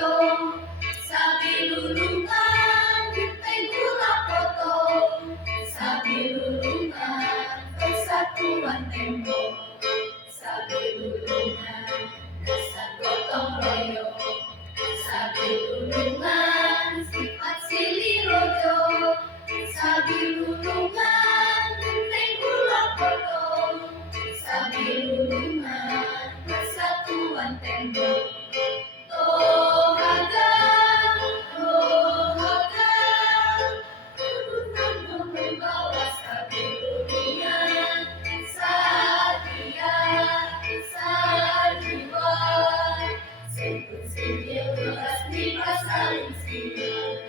rojo, sabi lulungan, genteng gula potong, sabi lulungan, persatuan tembok, sabi lulungan, kesan gotong royong, sabi lulungan, sifat silih rojo, sabi lulungan, genteng gula potong, sabi lulungan, persatuan tembok. Tohaga, tohaga, kerutan membawa sabi lulungan, satria, sajiwa, sentut singgil beras pipa saling singgil.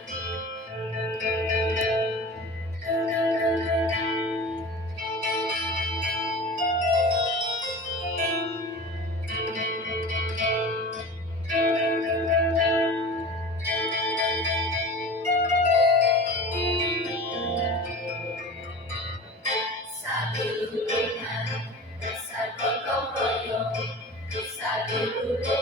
Sabi lulungan, besar gotong royong, sabi lulungan.